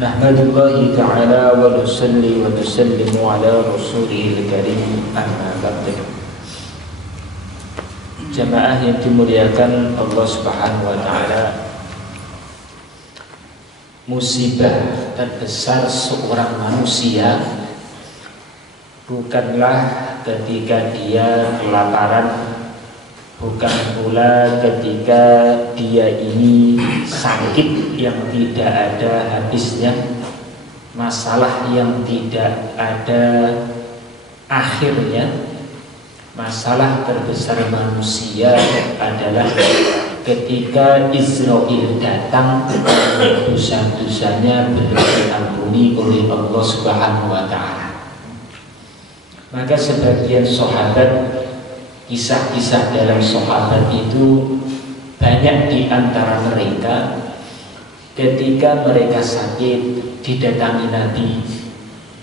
Nahmadullahi ta'ala wa nusalli wa nusallimu ala rasulihil karim, amma ba'du. Jamaah yang dimuliakan Allah subhanahu wa ta'ala, musibah terbesar seorang manusia bukanlah ketika dia kelaparan, bukan pula ketika dia ini sakit yang tidak ada habisnya, masalah yang tidak ada akhirnya. Masalah terbesar manusia adalah ketika Israel datang, dosa-dosanya belum diampuni oleh Allah Subhanahu wa ta'ala. Maka sebagian sahabat, kisah-kisah dalam sahabat itu banyak di antara mereka ketika mereka sakit didatangi Nabi,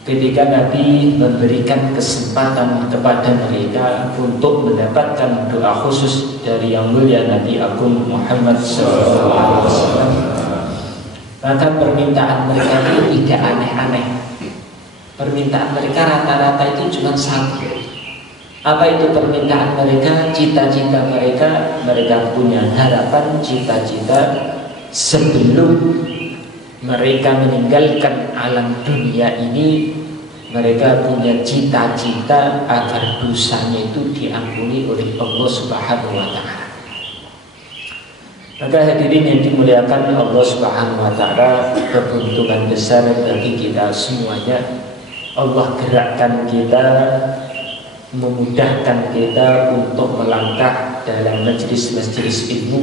ketika Nabi memberikan kesempatan kepada mereka untuk mendapatkan doa khusus dari yang mulia Nabi Agung Muhammad SAW, maka permintaan mereka itu tidak aneh-aneh. Permintaan mereka rata-rata itu cuma satu. Apa itu permintaan mereka? Cita-cita mereka, mereka punya harapan, cita-cita sebelum mereka meninggalkan alam dunia ini. Mereka punya cita-cita agar dosanya itu diampuni oleh Allah Subhanahu wa ta'ala. Maka hadirin yang dimuliakan Allah Subhanahu wa ta'ala, keberuntungan besar bagi kita semuanya. Allah gerakkan kita, memudahkan kita untuk melangkah dalam majelis-majelis ilmu,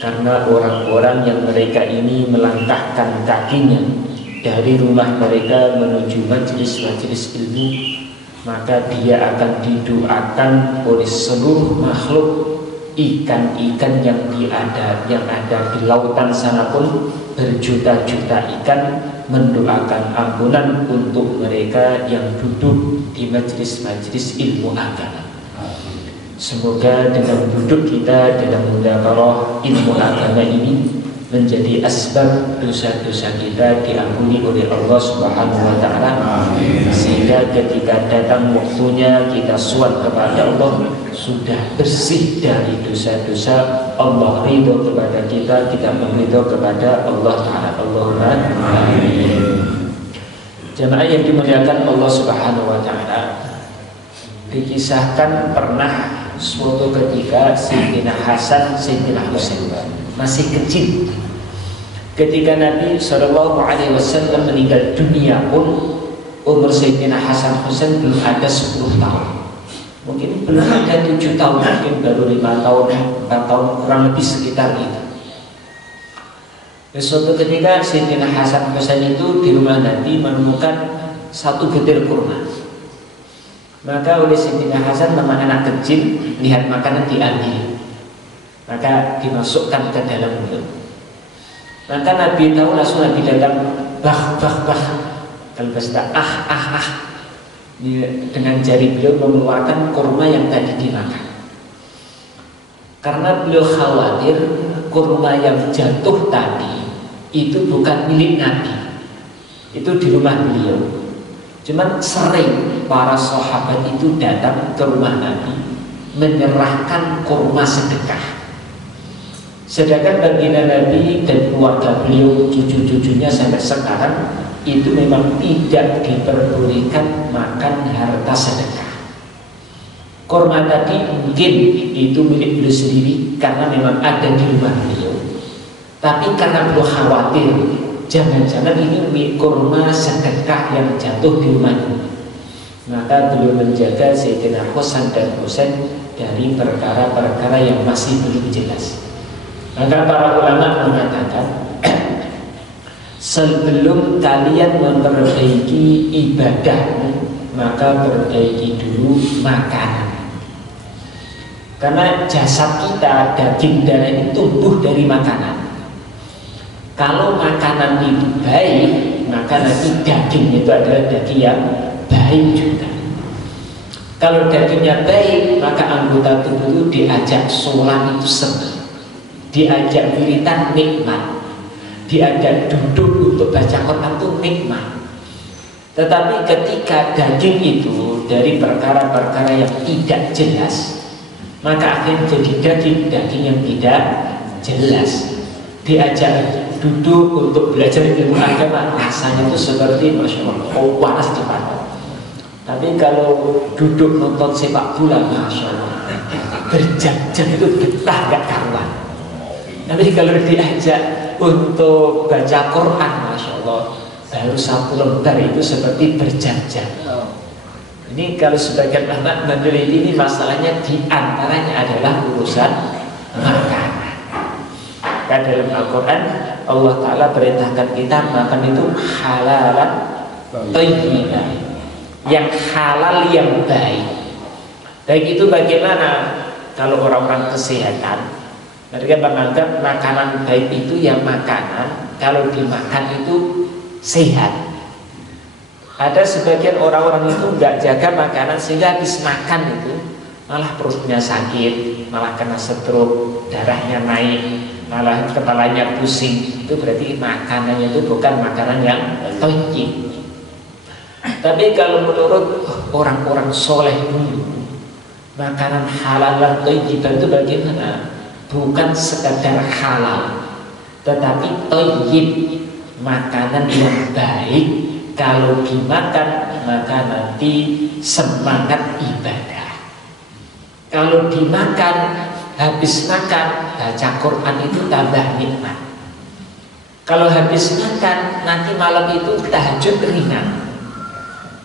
karena orang-orang yang mereka ini melangkahkan kakinya dari rumah mereka menuju majelis-majelis ilmu, maka dia akan didoakan oleh seluruh makhluk. Ikan-ikan yang ada di lautan sana pun berjuta-juta ikan mendoakan ampunan untuk mereka yang duduk di majelis-majelis ilmu agama. Semoga dengan duduk kita dalam mudzakarah ilmu agama ini menjadi asbab dosa-dosa kita diampuni oleh Allah Subhanahu wa ta'ala, sehingga ketika datang waktunya kita sowan kepada Allah sudah bersih dari dosa-dosa. Allah ridho kepada kita, kita meridho kepada Allah ta'ala. Allahumma amin. Jamaah yang dimuliakan Allah Subhanahu wa ta'ala, dikisahkan pernah suatu ketika Sayyidina Hasan, Sayyidina Husain masih kecil. Ketika Nabi SAW meninggal dunia pun umur Sayyidina Hasan Husain belum ada 10 tahun. Mungkin belum ada 7 tahun, mungkin baru 5 tahun, 4 tahun, kurang lebih sekitar itu. Suatu ketika Sayyidina Hasan Husain itu di rumah Nabi menemukan satu butir kurma. Maka oleh Sayyidina Hasan, nama anak kecil, lihat makanan diambil, maka dimasukkan ke dalam mulut. Maka Nabi tahu, langsung Nabi datang, bah. Kalau bahasa dengan jari beliau mengeluarkan kurma yang tadi dimakan. Karena beliau khawatir kurma yang jatuh tadi itu bukan milik Nabi, itu di rumah beliau. Cuman sering para sahabat itu datang ke rumah Nabi menyerahkan kurma sedekah. Sedangkan baginda Nabi dan keluarga beliau, cucu-cucunya sampai sekarang itu memang tidak diperbolehkan makan harta sedekah. Kurma tadi mungkin itu milik beliau sendiri karena memang ada di rumah beliau, tapi karena beliau khawatir jangan-jangan ini kurma sedekah yang jatuh di rumahnya, maka beliau menjaga Sayyidina Hasan dan Husain dari perkara-perkara yang masih belum jelas. Maka para ulama mengatakan, sebelum kalian memperbaiki ibadahmu, maka perbaiki dulu makanan. Karena jasad kita, daging darah ini tumbuh dari makanan. Kalau makanan itu baik, maka nanti daging itu adalah daging yang baik juga. Kalau dagingnya baik, maka anggota tubuh itu diajak sholat itu senang, diajak wiritan nikmat. diajak duduk untuk baca Quran itu nikmat. Tetapi ketika daging itu dari perkara-perkara yang tidak jelas, maka akhirnya jadi daging yang tidak jelas. Diajak duduk untuk belajar ilmu agama, rasanya itu seperti Masya Allah, panas cepat. Tapi kalau duduk nonton sepak bola, Masya Allah, berjam-jam itu betah gak karuan. Tapi kalau diajak untuk baca Quran, Masya Allah, baru 1 lembar itu seperti berjam-jam. Ini kalau sebagian anak meneliti ini, masalahnya diantaranya adalah urusan makanan. Karena dalam Al-Quran Allah Ta'ala perintahkan kita makan itu halalan thayyiban, yang halal yang baik. Baik itu bagaimana? Kalau orang-orang kesehatan, mereka menganggap makanan baik itu yang makanan kalau dimakan itu sehat. Ada sebagian orang-orang itu nggak jaga makanan sehingga habis makan itu malah perutnya sakit, malah kena stroke, darahnya naik, malah kepalanya pusing. Itu berarti makanannya itu bukan makanan yang thayyib. Tapi kalau menurut orang-orang soleh dulu, makanan halal dan thayyiban itu bagaimana? Bukan sekadar halal, tetapi thayyib, makanan yang baik. Kalau dimakan maka nanti semangat ibadah. Kalau dimakan, habis makan baca Quran itu tambah nikmat. Kalau habis makan nanti malam itu tahajud ringan.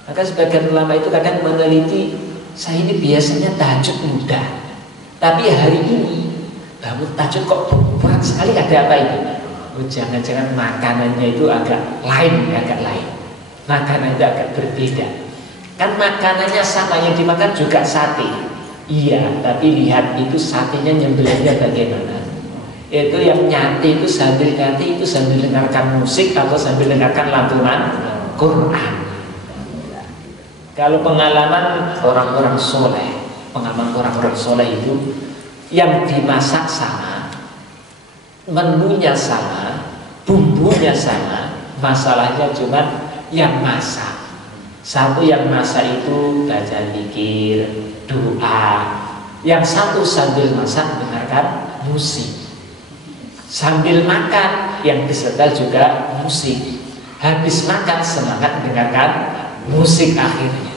Maka sebagian ulama itu kadang meneliti, saya ini biasanya tahajud mudah, tapi hari ini bangun tahajud kok berat sekali, ada apa ini? Oh, jangan-jangan makanannya itu agak lain. Makanan itu agak berbeda. Kan makanannya sama, yang dimakan juga sate. Iya, tapi lihat itu satenya nyembelihnya bagaimana. Itu yang nyate itu sambil nyate itu sambil dengarkan musik atau sambil dengarkan lantunan Quran. Kalau pengalaman orang-orang soleh, itu yang dimasak sama, menunya sama, bumbunya sama, masalahnya cuma yang masak. Satu yang masak itu baca zikir, doa. Yang satu sambil masak mendengarkan musik. Sambil makan yang disetel juga musik. Habis makan semangat mendengarkan musik akhirnya.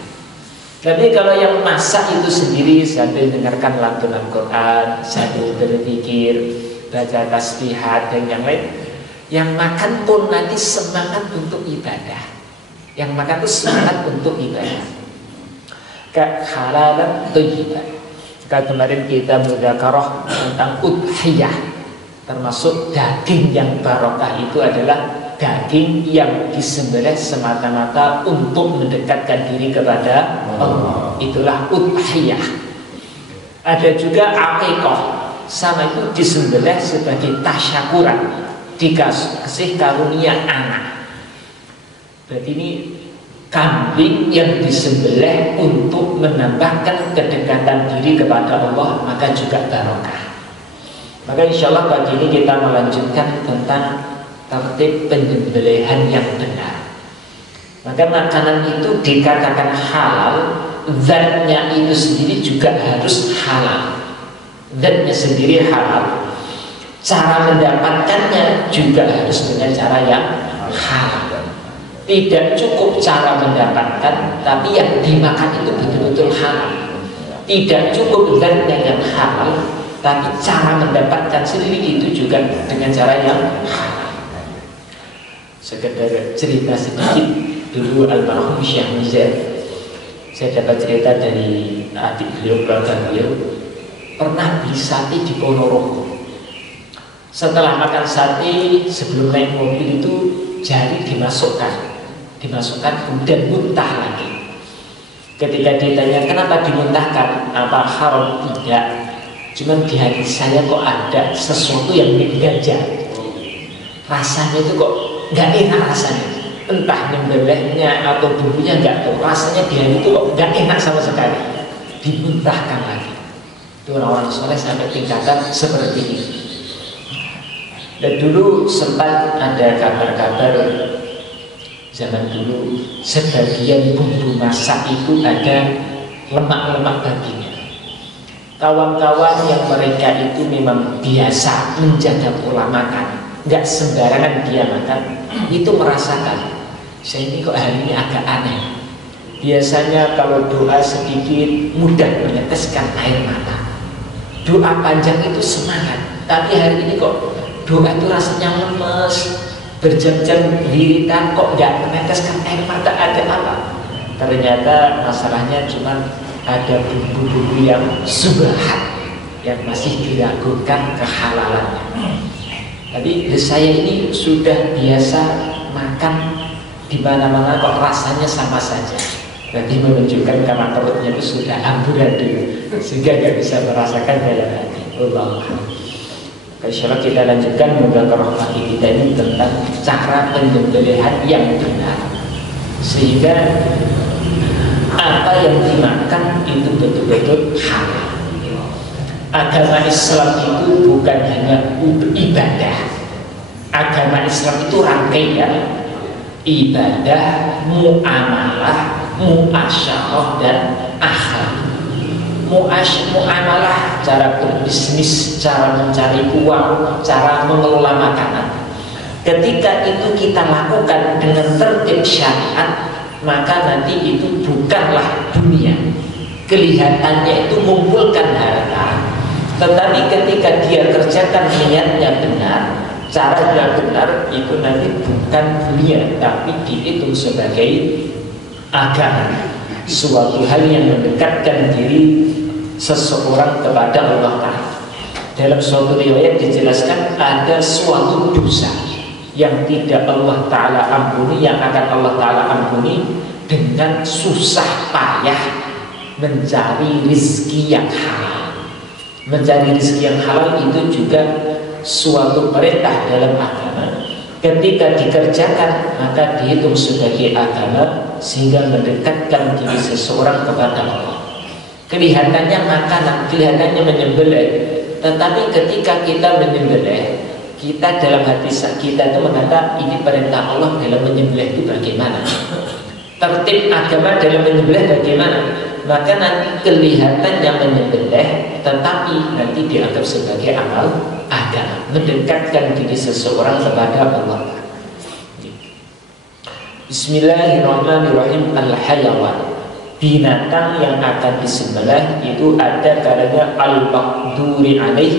Tapi kalau yang masak itu sendiri sambil mendengarkan lantunan Quran, sambil berzikir, baca tasbihat dan yang lain, yang makan pun nanti semangat untuk ibadah. Yang makan itu semangat untuk ibadah. Halalan thayyiban. Kemarin kita mudzakarah tentang udhiyah, termasuk daging yang barokah itu adalah daging yang disembelih semata-mata untuk mendekatkan diri kepada Allah. Itulah udhiyah. Ada juga aqiqah, sama itu disembelih sebagai tasyakuran, dikasih karunia anak. Berarti ini kambing yang disembelih untuk menambahkan kedekatan diri kepada Allah, maka juga barokah. Maka insya Allah pagi ini kita melanjutkan tentang tertib penyembelihan yang benar. Maka makanan itu dikatakan halal, zatnya itu sendiri juga harus halal. Zatnya sendiri halal, cara mendapatkannya juga harus dengan cara yang halal. Tidak cukup cara mendapatkan, tapi yang dimakan itu betul-betul halal. Tidak cukup zatnya yang halal, tapi cara mendapatkan sendiri itu juga dengan cara yang halal. Sekedar cerita sedikit, dulu almarhum Syekh Nizar, saya dapat cerita dari adik beliau, keluarga beliau, pernah beli sate di Ponorogo. Setelah makan sate, sebelum naik mobil itu jari dimasukkan kemudian muntah lagi. Ketika ditanya kenapa dimuntahkan, apa haram? Tidak, cuman di hati saya kok ada sesuatu yang mengganjal. Rasanya itu kok nggak enak rasanya, entah nyembelihnya atau bumbunya nggak tahu. Rasanya di hati itu kok nggak enak sama sekali. Dimuntahkan lagi. Itu orang-orang soleh sampai tingkatan seperti ini. Dan dulu sempat ada kabar-kabar zaman dulu sebagian bumbu masak itu ada lemak-lemak babinya. Kawan-kawan yang mereka itu memang biasa menjaga pola makan, nggak sembarangan dia makan, itu merasakan saya ini kok hari ini agak aneh. Biasanya kalau doa sedikit mudah meneteskan air mata, doa panjang itu semangat, tapi hari ini kok doa itu rasanya lemes, berjam-jam wiridan kok nggak meneteskan air mata, ada apa? Ternyata masalahnya cuma ada bumbu-bumbu yang subhat yang masih diragukan kehalalannya. Tapi saya ini sudah biasa makan di mana-mana kok rasanya sama saja. Berarti menunjukkan karena perutnya itu sudah amburadul sehingga nggak bisa merasakan dalam hati. Allah. Insyaallah kita lanjutkan mudah-mudahan rahmat kita ini tentang cara penyembelihan yang benar, sehingga apa yang dimakan itu betul-betul halal. Agama Islam itu bukan hanya ibadah. Agama Islam itu rangkaian ibadah, muamalah, muasyarah dan akhlak. Muamalah, cara berbisnis, cara mencari uang, cara mengelola makanan. Ketika itu kita lakukan dengan tertib syariat, maka nanti itu bukanlah dunia. Kelihatannya itu mengumpulkan harta, tetapi ketika dia kerjakan niatnya benar, caranya benar, itu nanti bukan dunia, tapi dihitung sebagai agama, suatu hal yang mendekatkan diri seseorang kepada Allah Ta'ala. Dalam suatu riwayat dijelaskan ada suatu dosa yang tidak Allah Ta'ala ampuni, yang akan Allah Ta'ala ampuni dengan susah payah mencari rizki yang halal. Mencari rizki yang halal itu juga suatu perintah dalam agama. Ketika dikerjakan maka dihitung sebagai agama, sehingga mendekatkan diri seseorang kepada Allah. Kelihatannya makanan, kelihatannya menyembelih, tetapi ketika kita menyembelih, kita dalam hati kita itu mengatakan ini perintah Allah dalam menyembelih itu bagaimana, tertib agama dalam menyembelih bagaimana, maka nanti kelihatannya menyembelih, tetapi nanti dianggap sebagai amal agama, mendekatkan diri seseorang kepada Allah. Bismillahirrahmanirrahim. Al-hayawan, binatang yang akan disembelih itu ada karena al-maqduri alaih,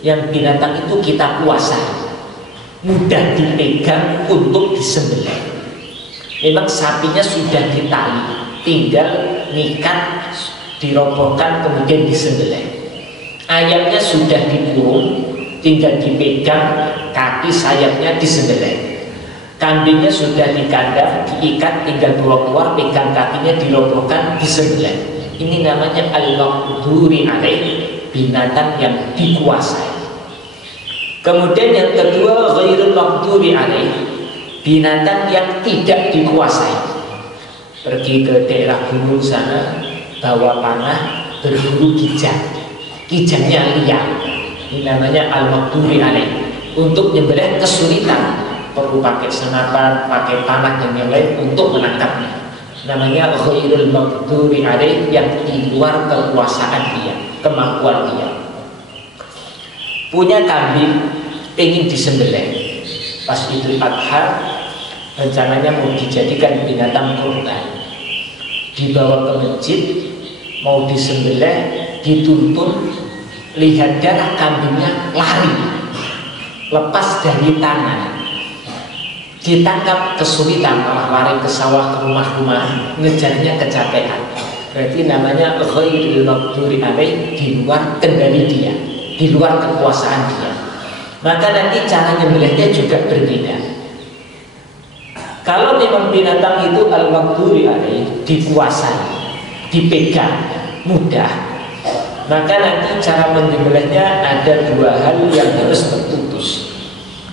yang binatang itu kita kuasai, mudah dipegang untuk disembelih. Memang sapinya sudah ditali, tinggal nikat, dirobohkan, kemudian disembelih. Ayamnya sudah dikurung, tinggal dipegang, kaki sayapnya disembelih. Kambingnya sudah dikandang, diikat, tinggal bawa keluar, pegang kakinya, dirobohkan, disembelih. Ini namanya al-maqduri alaih, binatang yang dikuasai. Kemudian yang kedua, ghairul maqduri alaih, binatang yang tidak dikuasai. Pergi ke daerah gunung sana, bawa panah, berburu kijang, kijangnya liar. Ini namanya al-maqduri alaih. Untuk nyembelih kesulitan, perlu pakai senapan, pakai panah dan yang lain untuk menangkapnya. Namanya ghairul maqduri alaih, yang di luar kekuasaan dia, kemampuan dia. Punya kambing, ingin disembelih, pas Idul Adha rencananya mau dijadikan binatang kurban, dibawa ke masjid, mau disembelih, dituntun, lihat darah, kambingnya lari, lepas dari tangan, ditangkap kesulitan, malah lari ke sawah, ke rumah-rumah, ngejarnya kecapean. Berarti namanya ghairul maqduri alaih, di luar kendali dia, di luar kekuasaan dia. Maka nanti cara nyembelihnya juga berbeda. Kalau memang binatang itu al-maqduri alaih, dikuasai, dipegang, mudah, maka nanti cara menyembelihnya ada dua hal yang harus terputus.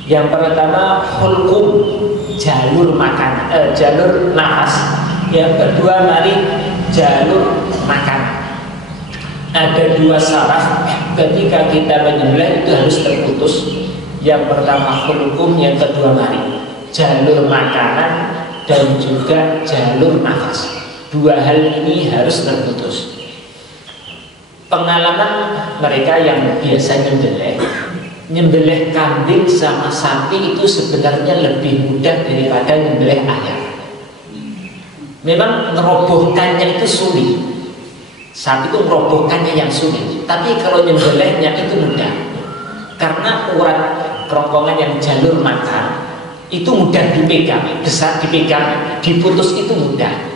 Yang pertama hulqum, jalur makan, jalur nafas. Yang kedua mari jalur makan. Ada dua saraf ketika kita menyembelih itu harus terputus. Yang pertama hulqum, yang kedua mari. Jalur makanan dan juga jalur nafas. Dua hal ini harus terputus. Pengalaman mereka yang biasa nyembelih kambing sama sapi itu sebenarnya lebih mudah daripada nyembelih ayam. Memang merobohkannya itu sulit. Sapi itu merobohkannya yang sulit. Tapi kalau nyembelihnya itu mudah. Karena urat kerongkongan yang jalur makan itu mudah dipegang, besar dipegang, diputus itu mudah.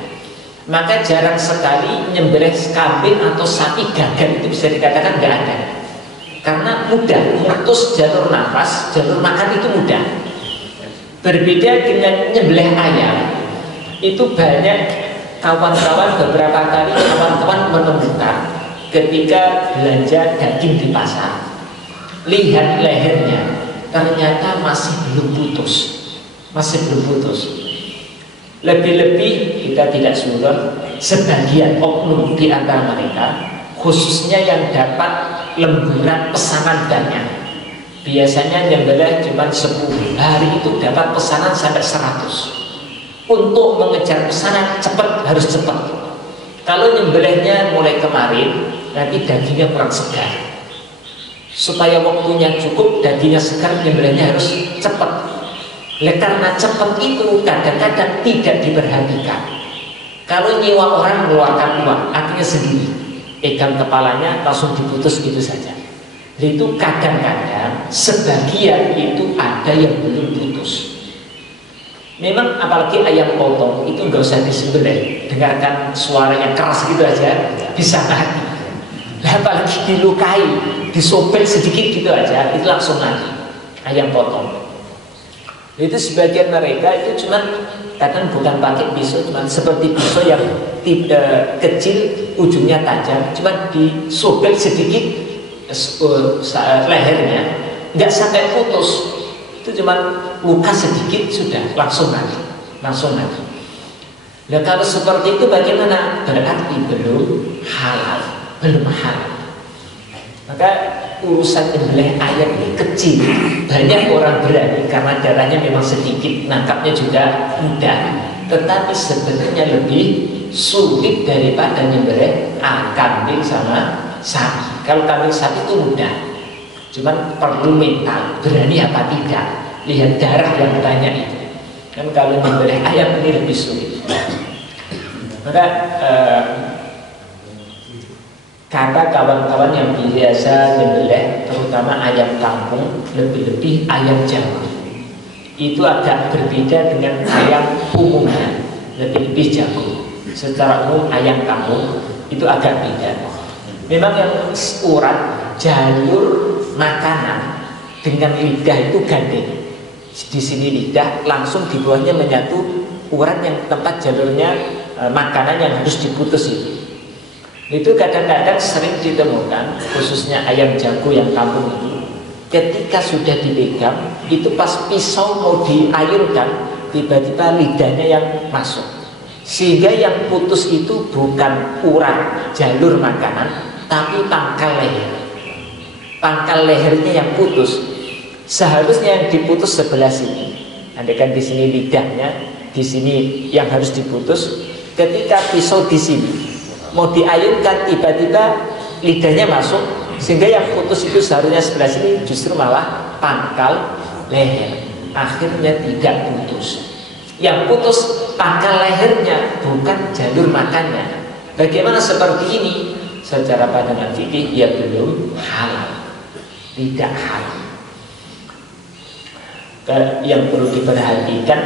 Maka jarang sekali nyembelih kambing atau sapi gagal itu bisa dikatakan nggak ada. Karena mudah, putus jalur nafas, jalur makan itu mudah. Berbeda dengan nyembelih ayam, itu banyak kawan-kawan beberapa kali kawan-kawan menemukan ketika belanja daging di pasar, lihat lehernya ternyata masih belum putus. Lebih-lebih kita tidak suruh sebagian oknum di antara mereka, khususnya yang dapat lemburan pesanan banyak. Biasanya nyembelih cuma 10 hari itu dapat pesanan sampai 100. Untuk mengejar pesanan harus cepat. Kalau nyembelihnya mulai kemarin, nanti dagingnya kurang segar. Supaya waktunya cukup, dagingnya segar, nyembelihnya harus cepat. Karena cepat itu kadang-kadang tidak diperhatikan. Kalau nyewa orang mengeluarkan uang, artinya sendiri, pegang kepalanya langsung diputus gitu saja. Itu kadang-kadang sebagian itu ada yang belum putus. Memang apalagi ayam potong itu nggak usah disembelih, dengarkan suaranya keras gitu aja bisa mati. Apalagi dilukai, disobek sedikit gitu aja itu langsung mati ayam potong. Itu sebagian mereka itu cuman kadang bukan pakai pisau, cuman seperti pisau yang kecil, ujungnya tajam, cuman disobek sedikit lehernya, nggak sampai putus, itu cuman luka sedikit sudah langsung mati. Nah kalau seperti itu bagaimana? Berarti belum halal. Maka urusan nyembelih ayam ini kecil, banyak orang berani karena darahnya memang sedikit, nangkapnya juga mudah. Tetapi sebenarnya lebih sulit daripada nyembelih kambing sama sapi. Kalau kambing sapi itu mudah, cuman perlu mental, berani apa tidak, lihat darah yang banyak itu. Kan kalau nyembelih ayam ini lebih sulit. Maka kata kawan-kawan yang biasa nyembelih, terutama ayam kampung, lebih-lebih ayam jago, itu agak berbeda dengan ayam umumnya, lebih-lebih jago. Secara umum ayam kampung itu agak beda. Memang yang urat jalur makanan dengan lidah itu gandeng. Di sini lidah, langsung di bawahnya menyatu urat yang tempat jalurnya makanan yang harus diputus itu. Itu kadang-kadang sering ditemukan, khususnya ayam jago yang kampung itu, ketika sudah dipegang, itu pas pisau mau diayunkan, tiba-tiba lidahnya yang masuk, sehingga yang putus itu bukan urat jalur makanan, tapi pangkal leher. Pangkal lehernya yang putus. Seharusnya yang diputus sebelah sini. Andaikan di sini lidahnya, di sini yang harus diputus. Ketika pisau di sini mau diayunkan, tiba-tiba lidahnya masuk, sehingga yang putus itu seharusnya sebelah sini, justru malah pangkal leher. Akhirnya tidak putus. Yang putus pangkal lehernya, bukan jalur makannya. Bagaimana seperti ini? Secara pandangan fikih ya belum halal, tidak halal. Yang perlu diperhatikan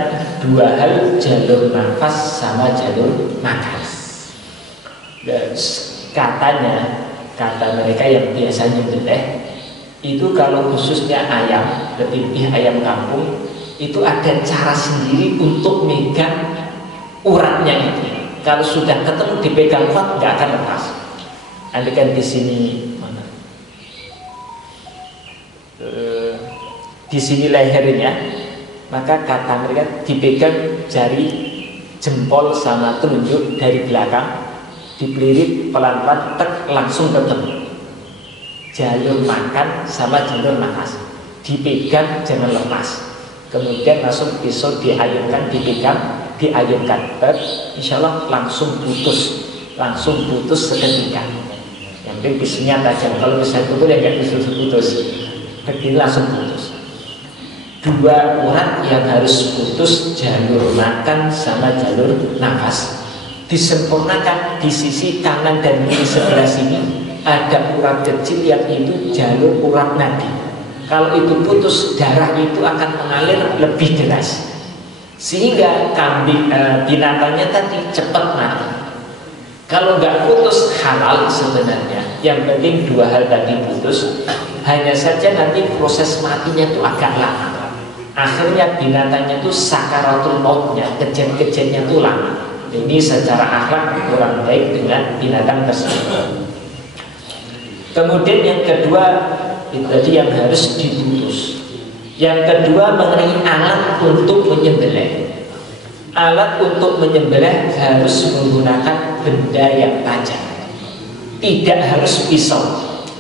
dua hal, jalur nafas sama jalur makan. Dan kata mereka yang biasanya nyembelih itu, kalau khususnya ayam, lebih ayam kampung, itu ada cara sendiri untuk megang uratnya itu. Kalau sudah ketemu dipegang kuat nggak akan lepas. Andaikan di sini mana? Di sini lehernya, maka kata mereka dipegang jari jempol sama telunjuk dari belakang, dipelirit pelan-pelan, langsung ketemu jalur makan sama jalur nafas. dipegang jangan lepas, kemudian langsung pisau diayunkan, dipegang, diayunkan, insya Allah langsung putus seketika. Yang penting pisaunya tajam. Kalau misalnya putus ya nggak putus, begini langsung putus. Dua urat yang harus putus, jalur makan sama jalur nafas, disempurnakan. Di sisi kanan dan kiri sebelah sini ada urat kecil yang itu jalur urat nadi. Kalau itu putus, darah itu akan mengalir lebih deras, sehingga binatangnya tadi cepat mati. Kalau nggak putus halal sebenarnya. Yang penting dua hal tadi putus. Hanya saja nanti proses matinya itu agak lama. Akhirnya binatangnya itu sakaratul mautnya, kejadian-kejadiannya itu lama. Ini secara akhlak kurang baik dengan binatang tersebut. Kemudian yang kedua itu tadi yang harus diputus. Yang kedua mengenai alat untuk menyembelih. Alat untuk menyembelih harus menggunakan benda yang tajam. Tidak harus pisau,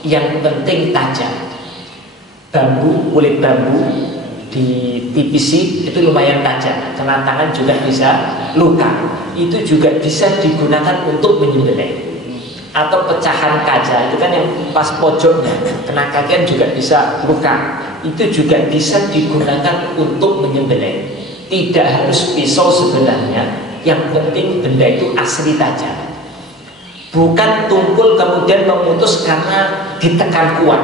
yang penting tajam. Bambu, kulit bambu ditipisi itu lumayan tajam, kena tangan juga bisa luka. Itu juga bisa digunakan untuk menyembelih. Atau pecahan kaca itu kan yang pas pojoknya kena kakian juga bisa luka. Itu juga bisa digunakan untuk menyembelih. Tidak harus pisau sebenarnya, yang penting benda itu asli tajam. Bukan tumpul kemudian memutus karena ditekan kuat.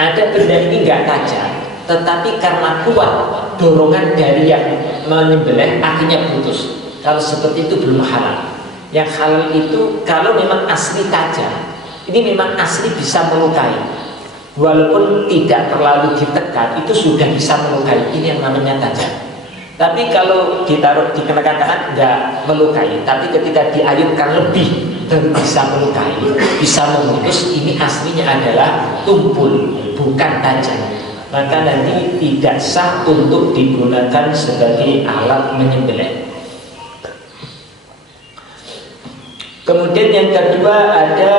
Ada benda ini nggak tajam, tetapi karena kuat dorongan dari yang menyembelih akhirnya putus. Kalau seperti itu belum halal. Yang halal itu kalau memang asli tajam, ini memang asli bisa melukai. Walaupun tidak terlalu ditekan, itu sudah bisa melukai. Ini yang namanya tajam. Tapi kalau ditaruh dikenakan tangan nggak melukai, tapi ketika diayunkan lebih baru bisa melukai, bisa memutus. Ini aslinya adalah tumpul, bukan tajam. Maka nanti tidak sah untuk digunakan sebagai alat menyembelih. Kemudian yang kedua ada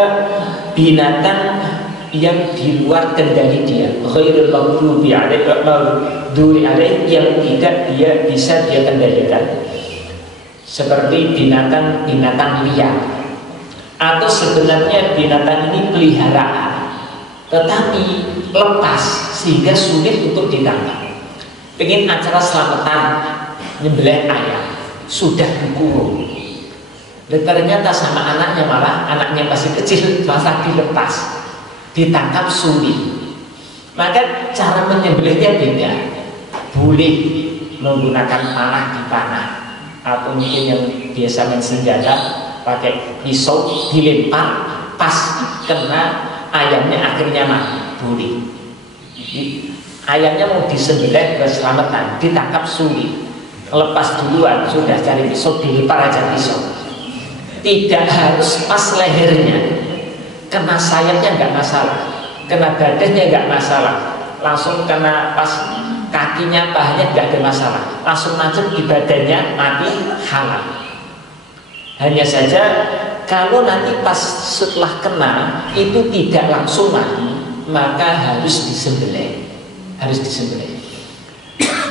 binatang yang di luar kendali dia, ghairul maghdubi alaihim, yang tidak dia bisa dia kendalikan, seperti binatang liar, atau sebenarnya binatang ini peliharaan tetapi lepas sehingga sulit untuk ditangkap. Pengen acara selamatan nyembelih ayam, sudah dikurung, dan ternyata sama anaknya masih kecil, malah dilepas, ditangkap sulit. Maka cara menyembelihnya beda. Boleh menggunakan panah dipanah, atau mungkin yang biasa main senjata pakai pisau dilempar, pas kena ayamnya akhirnya mati. Boleh. Ayamnya mau disembelih keselamatan, ditangkap sulit, lepas duluan, sudah cari pisau dilempar aja pisau. Tidak harus pas lehernya, kena sayapnya nggak masalah, kena badannya nggak masalah, langsung kena pas kakinya, pahanya nggak ada masalah, langsung nancep di badannya, mati, halal. Hanya saja kalau nanti pas setelah kena itu tidak langsung mati, maka harus disembelih,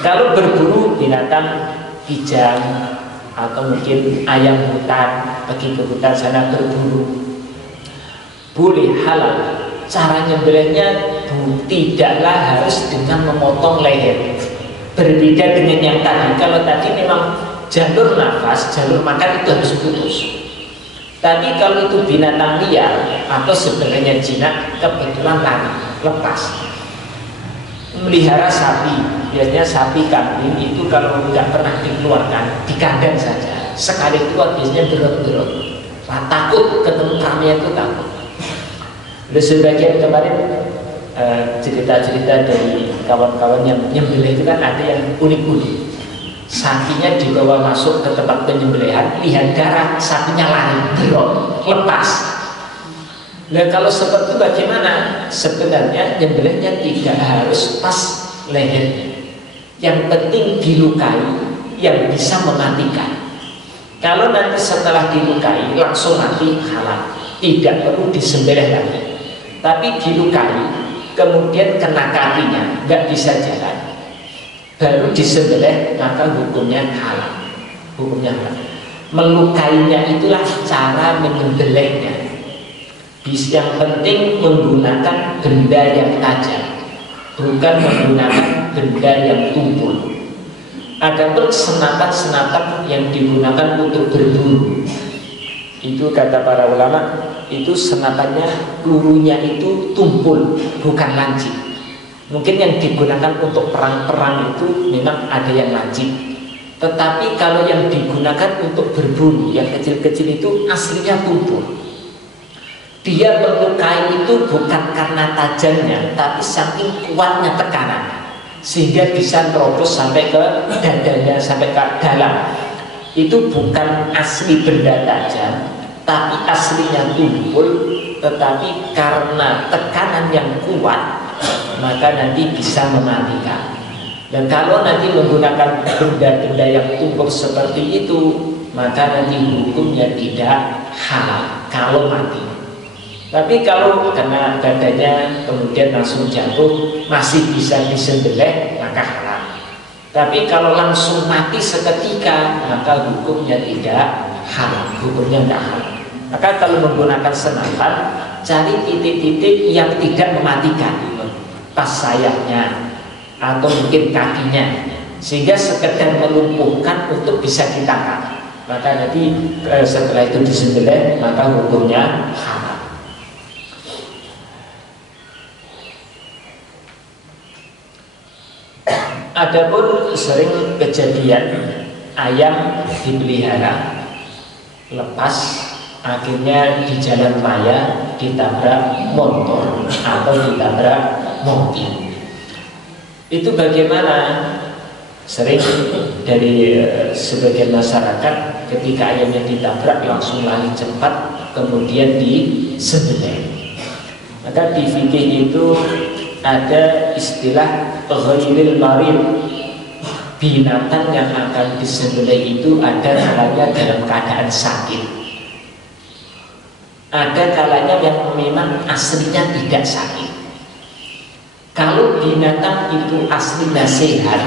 Kalau berburu binatang kijang atau mungkin ayam hutan, pergi ke hutan sana berburu, boleh, halal. Cara nyembelihnya tidaklah harus dengan memotong leher. Berbeda dengan yang tadi. Kalau tadi memang jalur nafas, jalur makan itu harus putus. Tapi kalau itu binatang liar atau sebenarnya jinak, kebetulan lari, lepas. Melihara sapi, biasanya sapi kambing itu kalau nggak pernah dikeluarkan, di kandang saja. Sekali keluar biasanya berot-berot. Takut ketemu kami itu takut. Sebagian kemarin cerita-cerita dari kawan-kawan yang menyembelih itu kan ada yang unik-unik. Sapinya dibawa masuk ke tempat penyembelihan, lihat darah, sapinya lari, berot, lepas. Nah kalau seperti itu bagaimana? Sebenarnya nyembelihnya tidak harus pas lehernya. Yang penting dilukai yang bisa mematikan. Kalau nanti setelah dilukai langsung mati, halal, tidak perlu disembelih lagi. Tapi dilukai kemudian kena kakinya, nggak bisa jalan, baru disembelih, maka hukumnya halal. Hukumnya halal. Melukainya itulah cara menyembelihnya. Yang penting menggunakan benda yang tajam, bukan menggunakan benda yang tumpul. Adapun senapan-senapan yang digunakan untuk berburu, itu kata para ulama, itu senapannya, pelurunya itu tumpul, bukan lancip. Mungkin yang digunakan untuk perang-perang itu memang ada yang lancip, tetapi kalau yang digunakan untuk berburu, yang kecil-kecil itu aslinya tumpul. Dia melukai itu bukan karena tajamnya, tapi saking kuatnya tekanan, sehingga bisa terobos sampai ke dadanya, sampai ke dalam. Itu bukan asli benda tajam, tapi aslinya tumpul, tetapi karena tekanan yang kuat, maka nanti bisa mematikan. Dan kalau nanti menggunakan benda-benda yang tumpul seperti itu, maka nanti hukumnya tidak halal kalau mati. Tapi kalau kena dadanya kemudian langsung jatuh, masih bisa disembelih, maka halal. Tapi kalau langsung mati seketika, maka hukumnya tidak halal, hukumnya tidak halal. Maka kalau menggunakan senapan, cari titik-titik yang tidak mematikan, pas sayapnya atau mungkin kakinya, sehingga sekedar melumpuhkan untuk bisa ditangkap. Maka nanti setelah itu disembelih, maka hukumnya halal. Adapun sering kejadian ayam dipelihara lepas, akhirnya di jalan raya ditabrak motor atau ditabrak mobil. Itu bagaimana? Sering dari sebagian masyarakat ketika ayamnya ditabrak langsung lari cepat, kemudian disembelih. Maka di fikih itu ada istilah ghairil marid. Binatang yang akan disembelih itu ada kalanya dalam keadaan sakit, ada kalanya yang memang aslinya tidak sakit. Kalau binatang itu aslinya sehat,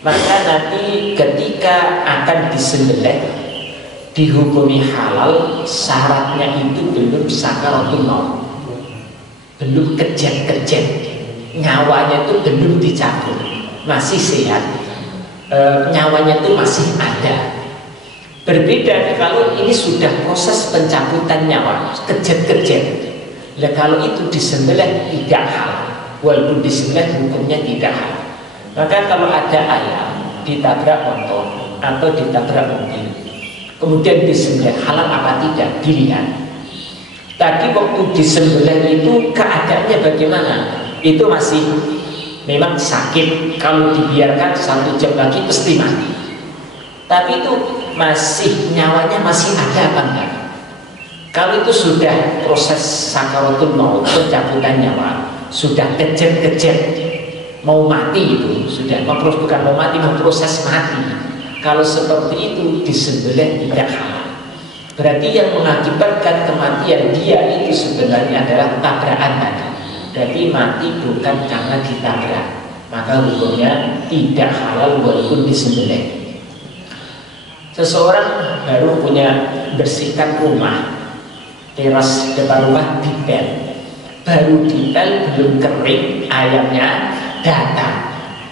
maka nanti ketika akan disembelih dihukumi halal, syaratnya itu belum sakaratul maut, belum kejat-kejat, nyawanya itu belum dicabut, masih sehat, nyawanya itu masih ada. Berbeda kalau ini sudah proses pencabutan nyawa, kejat-kejat. Nah, kalau itu disembelih tidak halal, walaupun disembelih hukumnya tidak halal. Maka kalau ada ayam ditabrak motor atau ditabrak mobil, kemudian disembelih, halal apa tidak dilihat. Tadi waktu disembelih itu keadaannya bagaimana? Itu masih memang sakit, kalau dibiarkan 1 jam lagi pasti mati. Tapi itu masih nyawanya masih ada apa enggak? Kalau itu sudah proses sakaratul maut, pencabutan nyawa, sudah kejat-kejat mau mati, itu sudah bukan mau mati, mau proses mati. Kalau seperti itu disembelih tidak halal. Berarti yang mengakibatkan kematian dia itu sebenarnya adalah tabrakan tadi. Berarti mati bukan karena ditabrak, maka hukumnya tidak halal walaupun disembelih. Seseorang baru punya bersihkan rumah, teras depan rumah dipel, baru dipel belum kering, ayamnya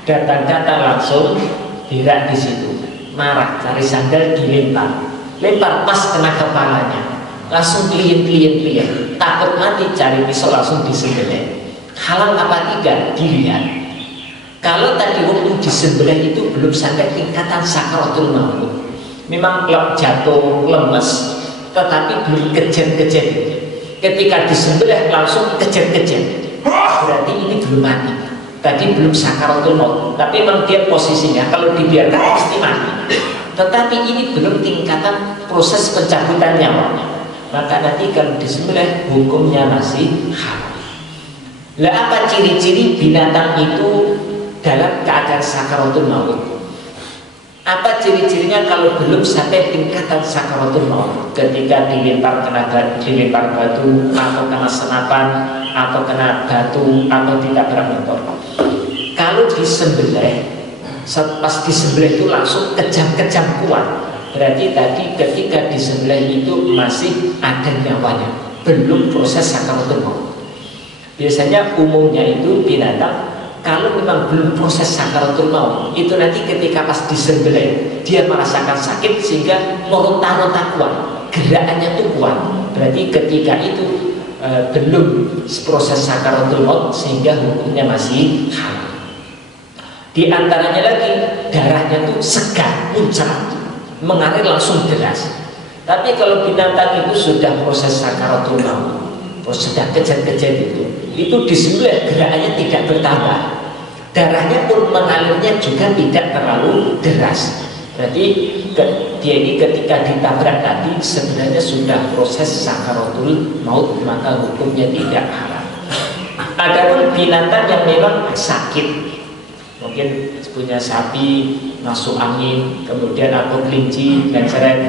datang langsung dirak di situ, marah, cari sandal lempar pas kena kepalanya, langsung klien, takut mati, cari pisau langsung disembelih. Halal apa tidak dilihat. Kalau tadi waktu disembelih itu belum sampai tingkatan sakaratul maut, memang jatuh lemes, tetapi belum kejat-kejat. Ketika disembelih langsung kejat-kejat, berarti ini belum mati. Tadi belum sakaratul maut, tapi memang dia posisinya kalau dibiarkan pasti mati. Tetapi ini belum tingkatan proses pencabutan nyawanya, maka nanti kalau disembelih hukumnya masih halal. Lah apa ciri-ciri binatang itu dalam keadaan sakaratul maut? Apa ciri-cirinya kalau belum sampai tingkatan sakaratul maut? Ketika dilempar batu atau kena senapan atau kena batu atau ditabrak motor. Kalau disembelih, pas disembelih itu langsung kejang-kejang kuat. Berarti tadi ketika disembelih itu masih ada nyawanya, belum proses sakaratul maut. Biasanya umumnya itu binatang kalau memang belum proses sakaratul maut, itu nanti ketika pas disembelih dia merasakan sakit sehingga meronta-ronta kuat, gerakannya tuh kuat. Berarti ketika itu belum proses sakaratul maut sehingga hukumnya masih halal. Di antaranya lagi darahnya tuh segar, muncrat, mengalir langsung deras. Tapi kalau binatang itu sudah proses sakaratul maut, sudah kejat-kejat itu disembelih gerakannya tidak bertambah, darahnya pun mengalirnya juga tidak terlalu deras. Berarti dia ini ketika ditabrak tadi sebenarnya sudah proses sakaratul maut, maka hukumnya tidak halal. Adapun binatang yang memang sakit, mungkin punya sapi masuk angin, kemudian atau kelinci dan seret,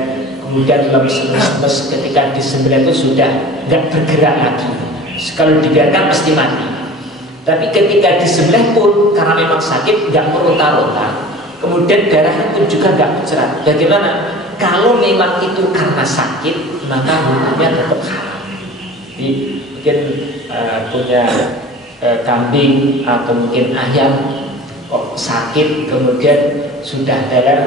kemudian lemes-lemes ketika disembelih itu sudah nggak bergerak lagi. Kalau dibiarkan pasti mati. Tapi ketika disembelih pun karena memang sakit nggak meronta-ronta, kemudian darahnya pun juga nggak muncrat. Bagaimana? Kalau memang itu karena sakit, maka hukumnya tetap haram. Jadi mungkin punya kambing atau mungkin ayam kok sakit, kemudian sudah darah,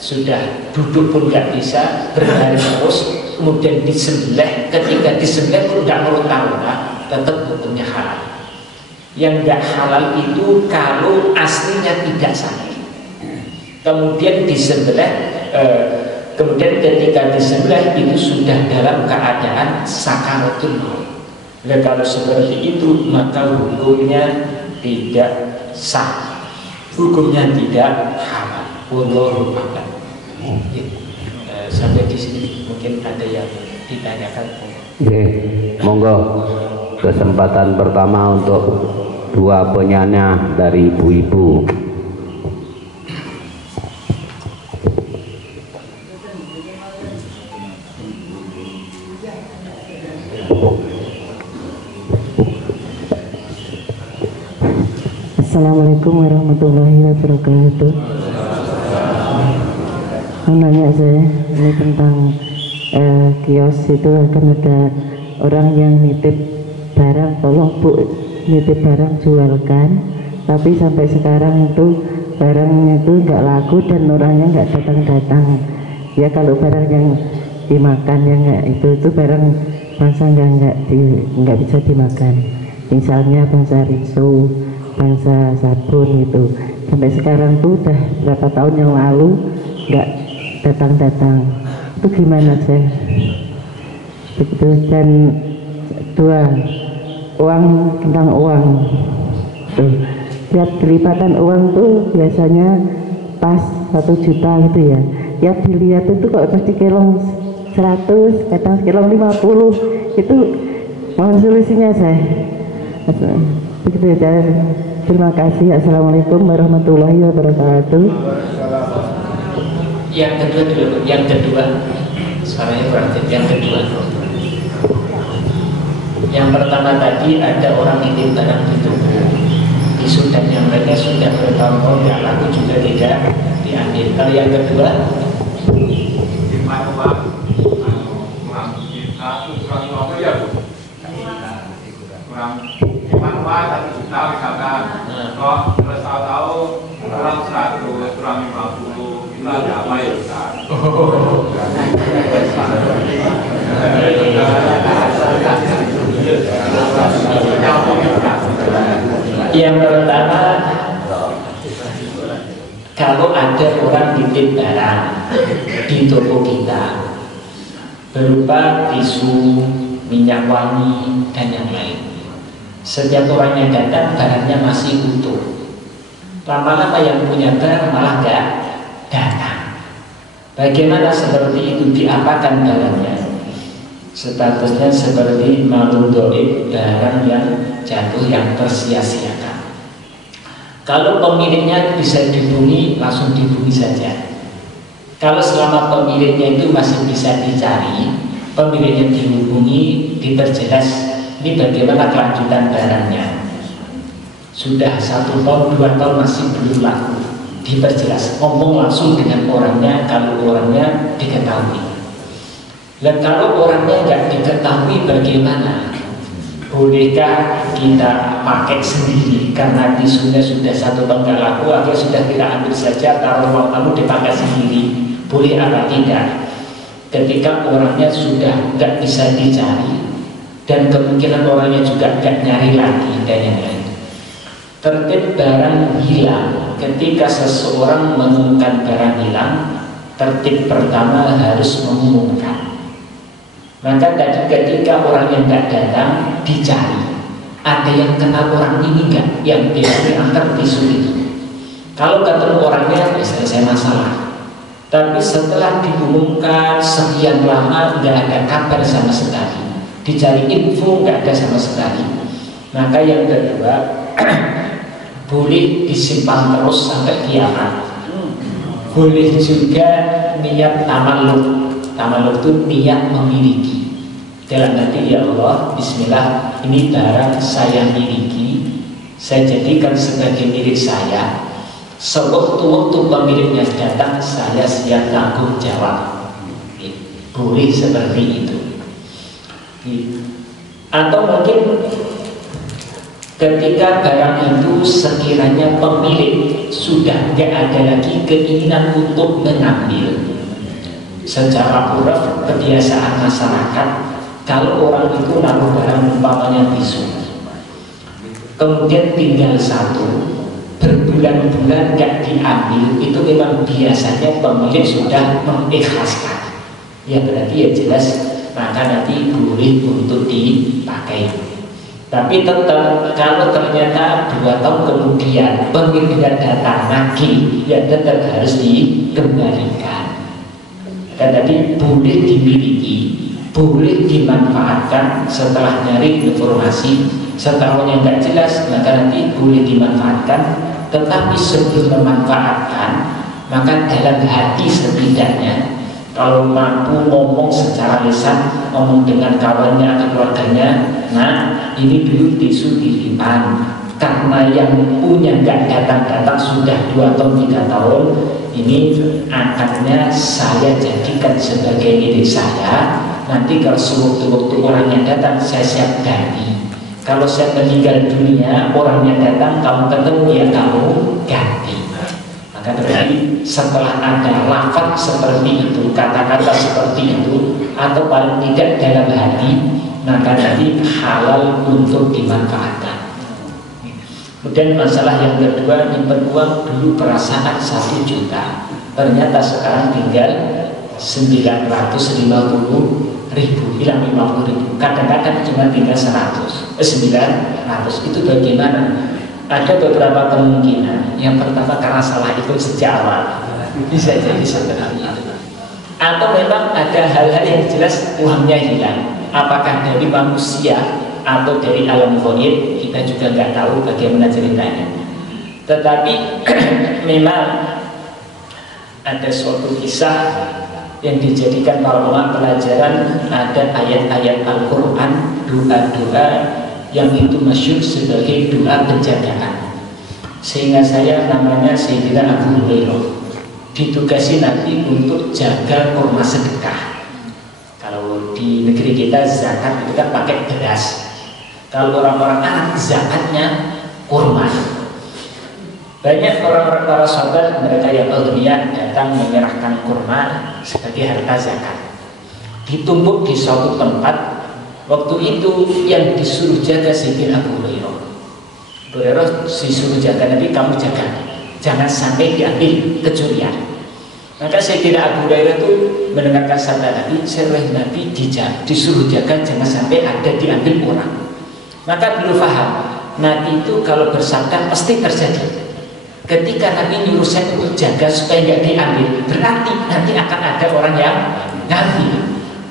sudah duduk pun nggak bisa, berbaring terus, kemudian disembelih. Ketika disembelih pun nggak meronta-ronta, tetap hukumnya halal. Yang nggak halal itu kalau aslinya tidak sakit, kemudian disembelih, kemudian ketika disembelih itu sudah dalam keadaan sakaratul maut. Nah, kalau seperti itu maka hukumnya tidak sah, hukumnya tidak halal. Wallahu a'lam. Sampai di sini mungkin ada yang ditanyakan. Monggo kesempatan pertama untuk dua penanya dari ibu-ibu. Assalamualaikum warahmatullahi wabarakatuh. Nanya saya ini tentang kios itu akan ada orang yang nitip barang, tolong Bu nitip barang jualkan, tapi sampai sekarang itu barangnya itu nggak laku dan orangnya nggak datang-datang. Ya kalau barang yang dimakan yang nggak itu barang bangsa nggak bisa dimakan. Misalnya bangsa riso, bangsa sabun itu sampai sekarang tuh udah berapa tahun yang lalu nggak datang-datang. Itu gimana sih? Begitu. Dan dua, uang tentang uang tuh, tiap kelipatan uang tuh biasanya pas 1 juta gitu ya. Ya dilihat itu kok pasti kilong 100, kadang kilong 50. Itu mohon solusinya saya. Begitu ya. Terima kasih. Assalamualaikum warahmatullahi wabarakatuh. Yang kedua dulu, yang kedua suaranya praktik. Yang kedua, yang pertama tadi ada orang nitip barang di toko, isu dan yang mereka sudah bertahun-tahun nggak laku juga tidak diambil. Kalau yang kedua, tapi juta misalkan, kok terus tahu-tahu kurang 100, kurang 50, itu ada apa ya Ustaz? yang pertama, kalau ada orang nitip barang di toko kita berupa tisu, minyak wangi dan yang lain, setiap orang yang datang barangnya masih utuh. Lama-lama yang punya barang malah nggak datang. Bagaimana seperti itu? Diapakan barangnya? Statusnya seperti malu doib, barang yang jatuh yang tersia-siakan. Kalau pemiliknya bisa dihubungi, langsung dihubungi saja. Kalau selama pemiliknya itu masih bisa dicari, pemiliknya dihubungi, diperjelas ini bagaimana kelanjutan barangnya. Sudah 1 tahun, 2 tahun masih belum laku. Diperjelas, ngomong langsung dengan orangnya kalau orangnya diketahui. Dan kalau orangnya nggak diketahui bagaimana? Bolehkah kita pakai sendiri karena tisunya sudah 1 tahun nggak laku, atau sudah kita ambil saja, taruh ruang tamu dipakai sendiri? Boleh apa tidak? Ketika orangnya sudah nggak bisa dicari dan kemungkinan orangnya juga nggak nyari lagi dan yang lain. Tertib barang hilang. Ketika seseorang menemukan barang hilang, tertib pertama harus mengumumkan. Maka tadi ketika orang yang tidak datang dicari, ada yang kenal orang ini nggak yang biasanya antar tisu itu. Kalau ketemu orangnya selesai masalah. Tapi setelah diumumkan sekian lama nggak ada kabar sama sekali, dicari info nggak ada sama sekali. Maka yang kedua boleh disimpan terus sampai kiamat. Boleh juga niat tamaluk. Tamaluk itu niat memiliki. Dalam hati, ya Allah, bismillah, ini barang saya miliki, saya jadikan sebagai milik saya. Sewaktu-waktu pemiliknya datang, saya siap tanggung jawab. Boleh seperti itu. Atau mungkin ketika barang itu sekiranya pemilik sudah tidak ada lagi keinginan untuk mengambil. Secara uruf kebiasaan masyarakat, kalau orang itu naruh barang umpamanya tisu, kemudian tinggal 1, berbulan-bulan tidak diambil, itu memang biasanya pemilik sudah mengikhlaskan. Ya berarti ya jelas, maka nanti boleh untuk dipakai. Tapi tetap kalau ternyata 2 tahun kemudian pemiliknya datang lagi, ya tetap harus dikembalikan. Dan tadi boleh dimiliki, boleh dimanfaatkan setelah nyari informasi. Setelah yang nggak jelas, maka nanti boleh dimanfaatkan. Tetapi sebelum memanfaatkan, maka dalam hati setidaknya, kalau mampu ngomong secara lisan, ngomong dengan kawannya atau keluarganya, nah ini dulu tisu disimpan karena yang punya nggak datang-datang sudah 2 tahun 3 tahun, ini akadnya saya jadikan sebagai milik saya. Nanti kalau sewaktu-waktu orangnya datang, saya siap ganti. Kalau saya meninggal dunia, orangnya datang, kamu ketemu ya kamu ganti. Maka berarti setelah ada lafaz seperti itu, kata-kata seperti itu, atau paling tidak dalam hati, maka nanti halal untuk dimanfaatkan. Kemudian masalah yang kedua, diperkuat dulu perasaan 1 juta, ternyata sekarang tinggal 950.000, hilang 50.000. Kadang-kadang cuma tinggal 900. Itu bagaimana? Ada beberapa kemungkinan. Yang pertama karena salah itu sejak awal, bisa jadi seperti itu. Atau memang ada hal-hal yang jelas uangnya hilang. Apakah dari manusia atau dari alam gaib, kita juga nggak tahu bagaimana ceritanya. Tetapi memang ada suatu kisah yang dijadikan para ulama pelajaran. Ada ayat-ayat Al-Quran, doa-doa yang itu masyhur sebagai doa penjagaan. Sehingga saya namanya Sayyidina Abu Hurairah, ditugasi nanti untuk jaga kurma sedekah. Kalau di negeri kita zakat itu kan pakai beras. Kalau orang-orang Arab zakatnya kurma. Banyak orang-orang para sahabat mereka yang agniya datang menyerahkan kurma sebagai harta zakat. Ditumpuk di suatu tempat. Waktu itu yang disuruh jaga Sayyidina Abu Hurairah. Abu Hurairah disuruh jaga, Nabi kamu jaga, jangan sampai diambil kecurian. Maka Sayyidina Abu Hurairah itu mendengarkan sabda Nabi, oleh Nabi disuruh jaga jangan sampai ada diambil orang. Maka beliau paham, Nabi itu kalau bersabda pasti terjadi. Ketika Nabi nyuruh saya untuk jaga supaya nggak diambil, berarti nanti akan ada orang yang ngambil.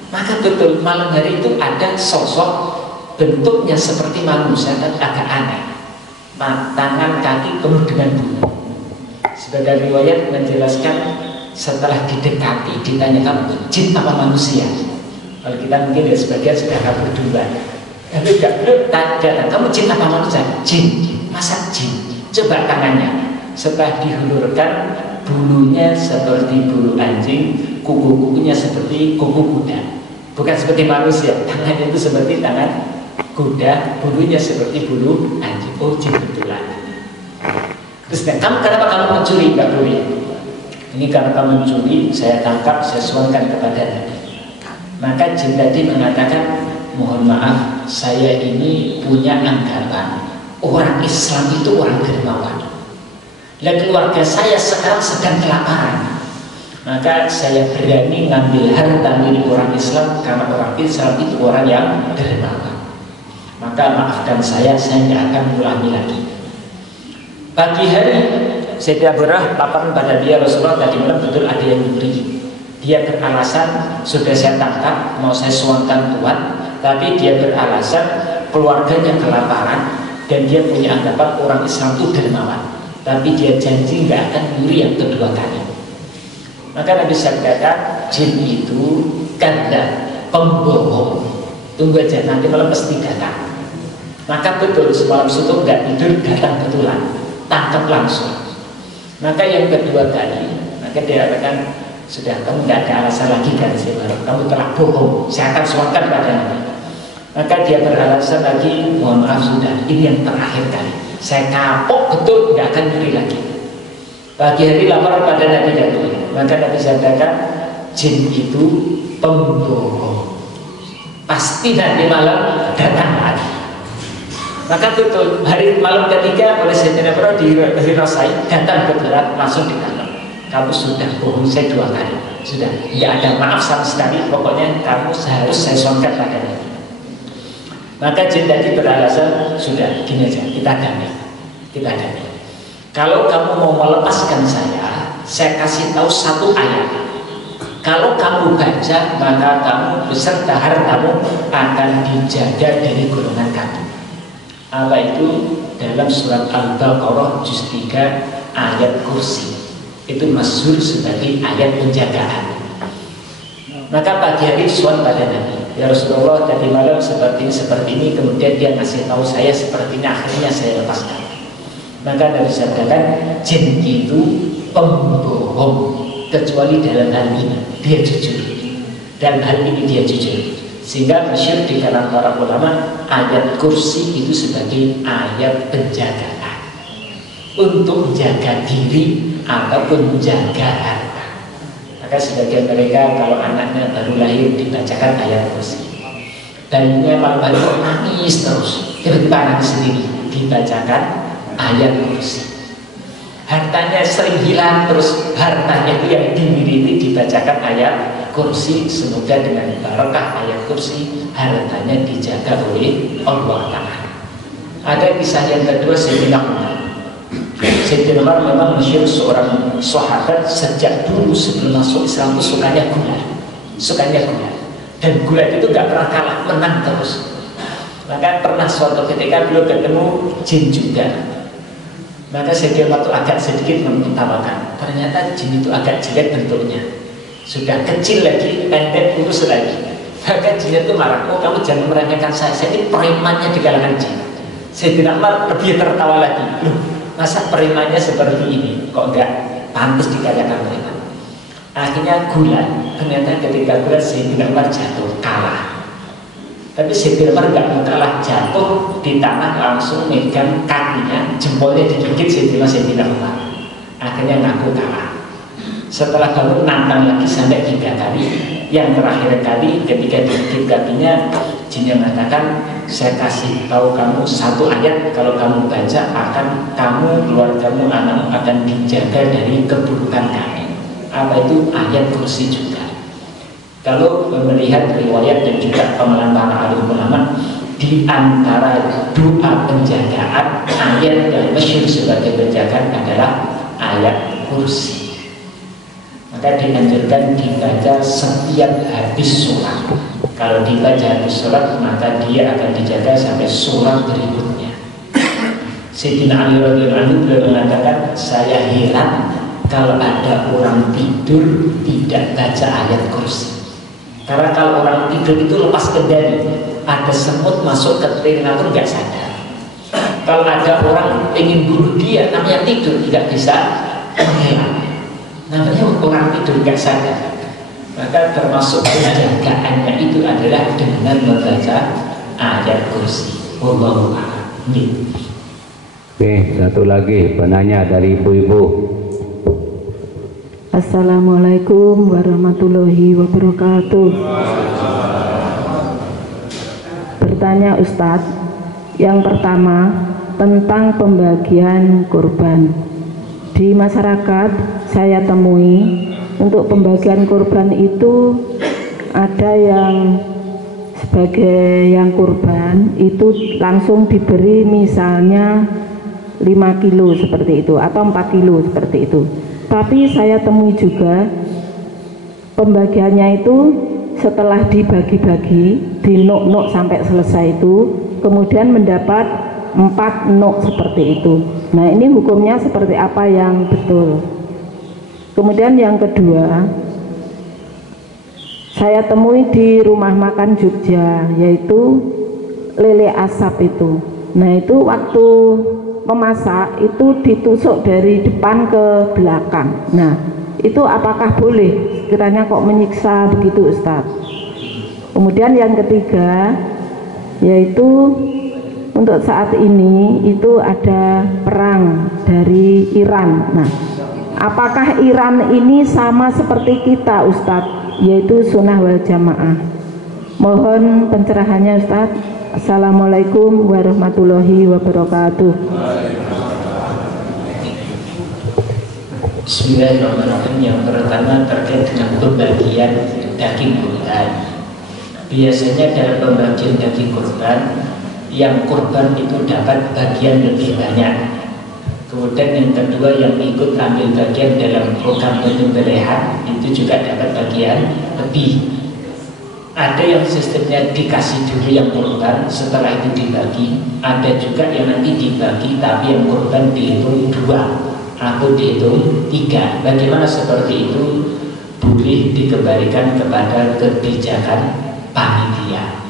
Maka betul malam hari itu ada sosok bentuknya seperti manusia tapi agak aneh, tangan kaki penuh dengan bunga. Sebagai riwayat menjelaskan setelah didekati ditanyakan jin apa manusia. Kalau kita mungkin ya sebagian sudah kabur duluan. Tapi tidak datang, kamu jin apa manusia? Jin. Masa jin? Coba tangannya. Setelah dihulurkan, bulunya seperti bulu anjing, kuku-kukunya seperti kuku kuda. Bukan seperti manusia, tangannya itu seperti tangan kuda, bulunya seperti bulu anjing. Oh, jin betulan. Terus kamu kenapa kamu mencuri? Enggak boleh. Ini karena kamu mencuri, saya tangkap, saya suangkan kepada Nabi. Maka jin tadi mengatakan, mohon maaf, saya ini punya anggapan orang Islam itu orang dermawan. Dan keluarga saya sekarang sedang kelaparan. Maka saya berani ngambil harta milik orang Islam karena orang Islam itu orang yang dermawan. Maka maafkan saya tidak akan mengulangi lagi. Pagi hari Sayyidah Burrah laporan pada dia, Rasulullah tadi malam betul ada yang memberi. Dia beralasan sudah saya tangkap, mau saya suangkan Tuhan. Tapi dia beralasan keluarganya kelaparan dan dia punya anggapan orang Islam itu dermawan. Tapi dia janji nggak akan nyuri yang kedua kali. Maka Nabi sabdakan, jin itu kanda, pembohong. Tunggu aja, nanti malam pasti datang. Maka betul semalam suntuk nggak tidur, datang betulan, tangkap langsung. Maka yang kedua kali, maka dia katakan, sudah kamu nggak ada alasan lagi kan kamu telah bohong, saya akan suangkan pada Nabi. Maka dia beralasan lagi, mohon maaf sudah, ini yang terakhir kali, saya kapok betul, nggak akan nyuri lagi. Pagi hari lapor pada Nabi Datu, maka Nabi katakan, jin itu pembohong, pasti nanti malam datang lagi. Maka betul hari malam ketiga oleh Sayyidina Burrah dirasai, datang ke berat langsung ditangkap. Kamu sudah bohong saya 2 kali, sudah tidak ada maaf sama sekali, pokoknya kamu harus saya suangkan pada Nabi. Maka jin tadi beralasan, sudah gini aja, kita damai. Kalau kamu mau melepaskan saya kasih tahu 1 ayat. Kalau kamu baca, maka kamu beserta hartamu akan dijaga dari golongan kami. Apa itu? Dalam surat Al-Baqarah juz 3 ayat kursi. Itu masyhur sebagai ayat penjagaan. Maka pagi hari suan pada Nabi, ya Rasulullah tadi malam seperti ini, kemudian dia ngasih tahu saya seperti ini, akhirnya saya lepaskan. Maka Nabi sabdakan, jin itu pembohong kecuali dalam hal ini dia jujur. Dalam hal ini dia jujur. Sehingga masyhur di kalangan para ulama, ayat kursi itu sebagai ayat penjagaan untuk menjaga diri ataupun menjaga harta. Maka sebagian mereka kalau anaknya baru lahir dibacakan ayat kursi, bayinya malam-malam nangis terus, tiba-tiba nangis sendiri, dibacakan ayat kursi. Hartanya sering hilang terus, hartanya itu yang dimiliki dibacakan ayat kursi. Semoga dengan barokah ayat kursi hartanya dijaga oleh Allah Ta'ala. Ada kisah yang kedua, Sayyidina Umar. Sayyidina Umar memang masyhur seorang sahabat sejak dulu sebelum masuk Islam itu sukanya gula, dan gula itu gak pernah kalah, menang terus. Maka pernah suatu ketika beliau ketemu jin juga. Maka Sayyidina Umar itu agak sedikit menertawakan, ternyata jin itu agak jelek bentuknya, sudah kecil lagi, pendek, kurus lagi. Maka jin itu marah, oh kamu jangan meremehkan saya ini premannya di kalangan jin. Sayyidina Umar lebih tertawa lagi, loh masa premannya seperti ini, kok enggak pantas dikatakan preman. Akhirnya gula, ternyata ketika gula Sayyidina Umar jatuh, kalah. Tapi Sayyidina Umar enggak mau kalah, jatuh di tanah langsung megang kakinya, jempolnya digigit Sayyidina Umar. Akhirnya ngaku kalah. Setelah bangun nantang lagi sampai 3 kali. Yang terakhir kali ketika digigit kakinya, jin yang mengatakan, saya kasih tahu kamu 1 ayat, kalau kamu baca akan kamu, keluargamu, anakmu akan dijaga dari keburukan kami. Apa itu? Ayat kursi juga. Kalau melihat riwayat dan juga pemahaman para alim ulama, di antara doa penjagaan, ayat yang masyhur sebagai penjagaan adalah ayat kursi. Maka dianjurkan dibaca setiap habis sholat. Kalau dibaca habis sholat, maka dia akan dijaga sampai sholat berikutnya. Sayyidina Ali radhiyallahu anhu mengatakan, saya heran kalau ada orang tidur tidak baca ayat kursi. Karena kalau orang tidur itu lepas kendali, ada semut masuk ke telinga itu nggak sadar. Kalau ada orang ingin bunuh dia, namanya tidur tidak bisa mengelak, namanya orang tidur nggak sadar. Maka termasuk penjagaannya itu adalah dengan membaca ayat kursi. Wallahu a'lam. Oke, satu lagi penanya dari ibu-ibu. Assalamualaikum warahmatullahi wabarakatuh. Bertanya Ustadz, yang pertama tentang pembagian kurban. Di masyarakat saya temui untuk pembagian kurban itu ada yang sebagai yang kurban itu langsung diberi misalnya 5 kilo seperti itu atau 4 kilo seperti itu. Tapi saya temui juga pembagiannya itu setelah dibagi-bagi di nok-nok sampai selesai itu kemudian mendapat 4 nok seperti itu. Nah, ini hukumnya seperti apa yang betul? Kemudian yang kedua, saya temui di rumah makan Jogja, yaitu lele asap itu. Nah, itu waktu memasak itu ditusuk dari depan ke belakang. Nah, itu apakah boleh? Sekiranya kok menyiksa begitu, Ustadz? Kemudian yang ketiga, yaitu untuk saat ini itu ada perang dari Iran. Nah, apakah Iran ini sama seperti kita, Ustadz, yaitu sunnah wal jamaah? Mohon pencerahannya, Ustadz. Assalamualaikum warahmatullahi wabarakatuh. Bismillahirrahmanirrahim. Yang pertama terkait dengan pembagian daging kurban. Biasanya dalam pembagian daging kurban, yang kurban itu dapat bagian lebih banyak. Kemudian yang kedua, yang ikut ambil bagian dalam program penyembelihan itu juga dapat bagian lebih. Ada yang sistemnya dikasih dulu yang kurban, setelah itu dibagi. Ada juga yang nanti dibagi tapi yang kurban dihitung 2 atau dihitung 3. Bagaimana seperti itu? Boleh dikembalikan kepada kebijakan panitia.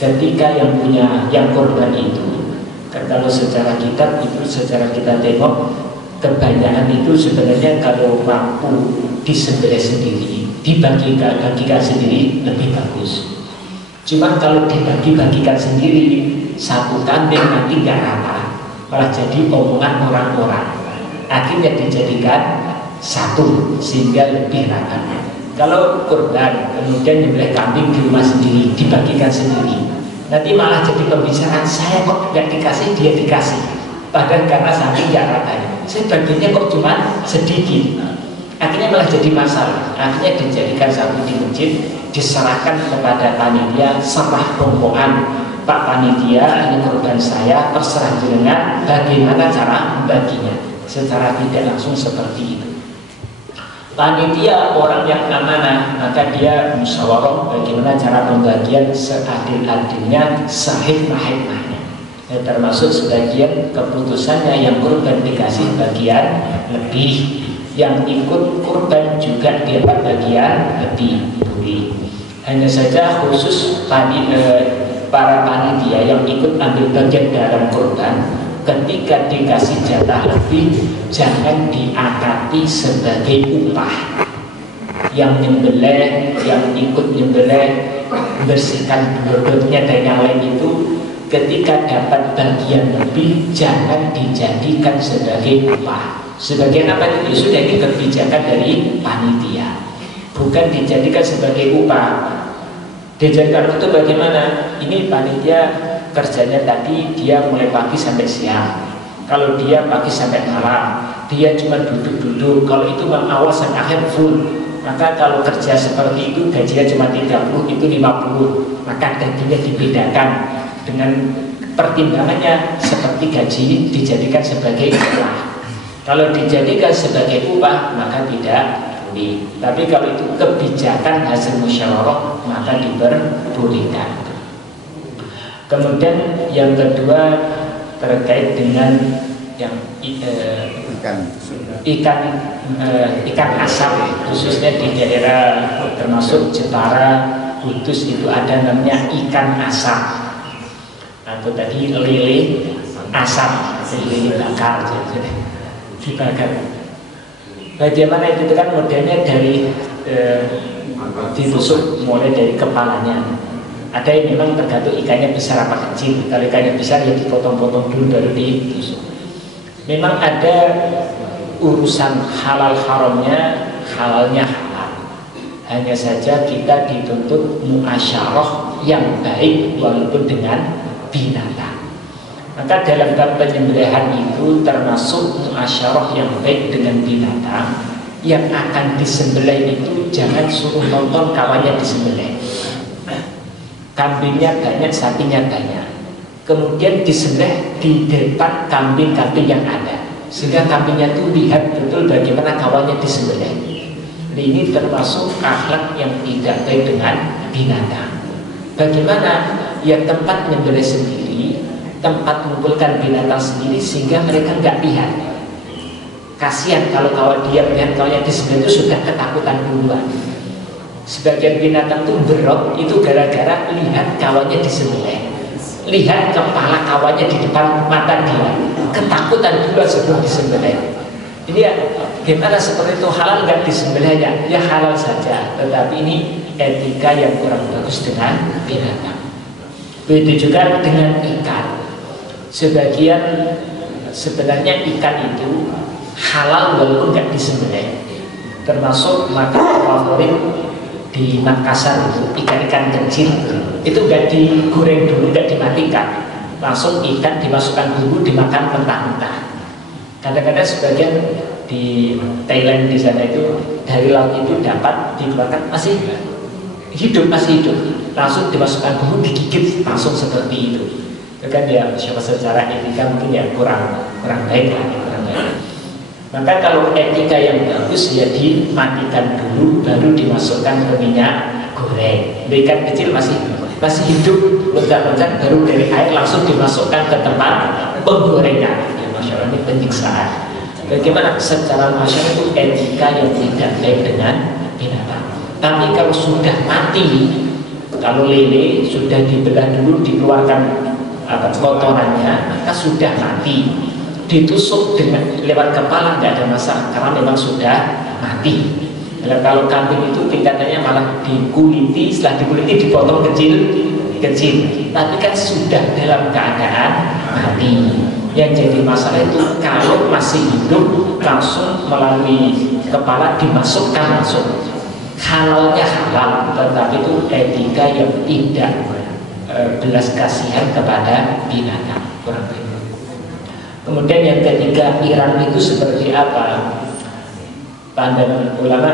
Ketika yang punya yang kurban itu, kalau secara kitab itu, secara kita tengok, kebanyakan itu sebenarnya kalau mampu disembelih sendiri, dibagikan sendiri lebih bagus. Cuma kalau dibagi-bagikan sendiri, satu kambing nanti nggak rata, malah jadi omongan orang-orang. Akhirnya dijadikan satu sehingga lebih rata. Kalau kurban kemudian nyembelih kambing di rumah sendiri, dibagikan sendiri, nanti malah jadi pembicaraan, saya kok nggak dikasih, dia dikasih. Padahal karena saking nggak ratanya, saya bagiannya kok cuma sedikit. Akhirnya malah jadi masalah. Akhirnya dijadikan satu di masjid, diserahkan kepada panitia, serah rombongan, Pak panitia, ini kurban saya, terserah jenengan bagaimana cara membaginya. Secara tidak langsung seperti itu. Panitia orang yang amanah, maka dia musyawarah bagaimana cara pembagian seadil-adilnya, sahih-hikmahnya. Termasuk sebagian keputusannya yang kurban dikasih bagian lebih, yang ikut kurban juga dapat bagian lebih, boleh. Hanya saja khusus para panitia yang ikut ambil bagian dalam kurban, ketika dikasih jatah lebih, jangan diangkati sebagai upah. Yang nyembelih, yang ikut nyembelih, bersihkan bobotnya dan yang lain itu, ketika dapat bagian lebih, jangan dijadikan sebagai upah. Sebagian apa itu? Sudah ini kebijakan dari panitia, bukan dijadikan sebagai upah. Dijadikan itu bagaimana? Ini panitia kerjanya tadi dia mulai pagi sampai siang. Kalau dia pagi sampai malam, dia cuma duduk-duduk. Kalau itu awal sampai akhir full. Maka kalau kerja seperti itu gajinya cuma 30, itu 50. Maka gajinya dibedakan dengan pertimbangannya seperti gaji dijadikan sebagai upah. Kalau dijadikan sebagai upah maka tidak boleh. Tapi kalau itu kebijakan hasil musyawarah maka diperbolehkan. Kemudian yang kedua terkait dengan yang ikan asap, khususnya di daerah termasuk Jepara, Kudus itu ada namanya ikan asap, atau tadi lele asap, lele bakar, dibakar. Bagaimana itu kan modelnya dari ditusuk mulai dari kepalanya. Ada yang memang tergantung ikannya besar apa kecil. Kalau ikannya besar ya dipotong-potong dulu baru ditusuk. Memang ada urusan halal haramnya, halalnya halal. Hanya saja kita dituntut muasyarah yang baik walaupun dengan binatang. Maka dalam bab penyembelihan itu termasuk muasyarah yang baik dengan binatang. Yang akan disembelih itu jangan suruh nonton kawannya disembelih. Kambingnya banyak, sapinya banyak. Kemudian disembelih di depan kambing-kambing yang ada, sehingga kambingnya itu lihat betul bagaimana kawannya disembelih. Ini termasuk akhlak yang tidak baik dengan binatang. Bagaimana? Ya tempat menyembelih sendiri, tempat mengumpulkan binatang sendiri, sehingga mereka nggak lihat. Kasihan kalau kawan dia melihat kawannya disembelih itu sudah ketakutan duluan. Sebagian binatang itu berok itu gara-gara lihat kawannya disembelih, lihat kepala kawannya di depan mata dia, ketakutan duluan sebelum disembelih. Ini ya, gimana seperti itu, halal nggak disembelihnya? Ya halal saja, tetapi ini etika yang kurang bagus dengan binatang. Begitu juga dengan ikan. Sebagian sebenarnya ikan itu halal walaupun nggak disembelih. Termasuk makan favorit di Makassar itu ikan-ikan kecil itu nggak digoreng dulu, nggak dimatikan, langsung ikan dimasukkan bumbu dimakan mentah-mentah. Kadang-kadang sebagian di Thailand di sana itu dari laut itu dapat dikeluarkan masih hidup, langsung dimasukkan bumbu digigit langsung seperti itu. Itu kan ya secara etika mungkin ya kurang baik lah, kurang baik. Maka kalau etika yang bagus ya dimatikan dulu baru dimasukkan ke minyak goreng. Ikan kecil masih hidup, loncat-loncat, baru dari air langsung dimasukkan ke tempat penggorengan. Ya Masya Allah, ini penyiksaan. Bagaimana secara masyarakat itu etika yang tidak baik dengan binatang. Tapi kalau sudah mati, kalau lele sudah dibelah dulu, dikeluarkan kotorannya, maka sudah mati. Ditusuk dengan lewat kepala nggak ada masalah karena memang sudah mati. Kalau kambing itu tingkatannya malah dikuliti, setelah dikuliti dipotong kecil, tapi kan sudah dalam keadaan mati. Yang jadi masalah itu kalau masih hidup langsung melalui kepala dimasukkan langsung. Halalnya halal, tetapi itu etika yang tidak belas kasihan kepada binatang, kurang baik. Kemudian yang ketiga, Iran itu seperti apa? Pandangan ulama,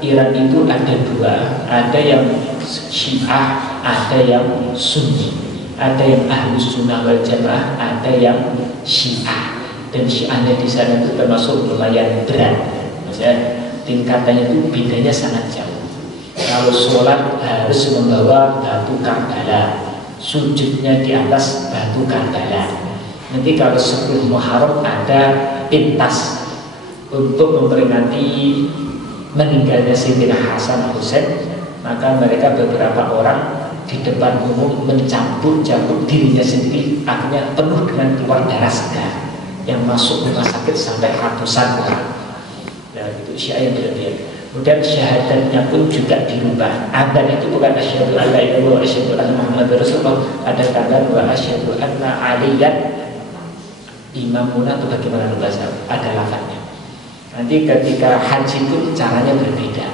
Iran itu ada dua, ada yang Syiah, ada yang Sunni. Ada yang Ahlus Sunnah wal Jamaah, ada yang Syiah. Dan Syiahnya di sana itu termasuk lumayan berat. Maksudnya tingkatannya itu bedanya sangat jauh. Kalau sholat harus membawa batu Karbala, sujudnya di atas batu Karbala. Nanti kalau 10 Muharram ada pintas untuk memperingati meninggalnya Sayyidina Hasan Hussein, maka mereka beberapa orang di depan umum mencampur-campur dirinya sendiri, akhirnya penuh dengan keluar darah segar yang masuk rumah sakit sampai ratusan orang. Nah itu Syiah yang berlebihan. Kemudian syahadatnya pun juga dirubah. Adzan itu bukan asyhadu an la ilaha illallah wa asyhadu anna muhammadar rasulullah, ada kata wa asyhadu anna aliyan imamuna atau bagaimana bahasa, ada lafaznya. Nanti ketika haji pun caranya berbeda.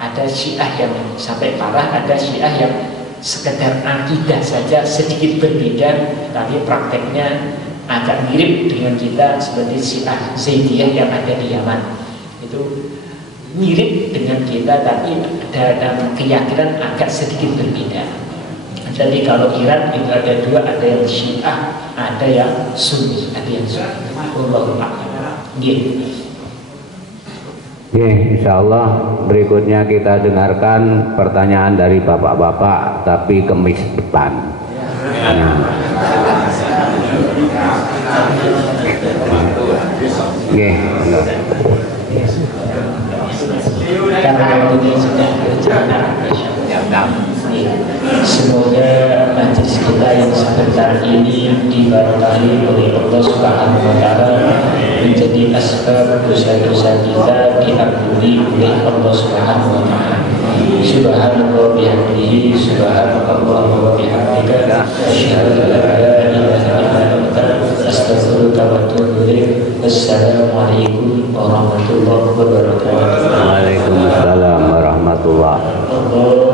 Ada Syiah yang sampai parah, ada Syiah yang sekedar akidah saja sedikit berbeda, tapi prakteknya agak mirip dengan kita, seperti Syiah Zaidiyah yang ada di Yaman. Itu mirip dengan kita, tapi dalam keyakinan agak sedikit berbeda. Jadi kalau Iran itu ada dua, ada yang Syiah, ada yang Sunni, ada yang Sunni. Wallahu a'lam. Insya Allah berikutnya kita dengarkan pertanyaan dari bapak-bapak, tapi kemis depan. Kalau ini sudah berjalan. Semoga majlis kita yang sebentar ini diberkahi oleh Allah Subhanahu wa Ta'ala, menjadi asbab dosa-dosa kita diampuni oleh Allah Subhanahu wa Ta'ala. Subhanallah bihamdihi, subhanallah wa bihamdika, asyhadu an la ilaha illa anta, astaghfiruka wa atubu ilaik. Wassalamualaikum warahmatullahi wabarakatuh. Waalaikumsalam warahmatullahi wabarakatuh.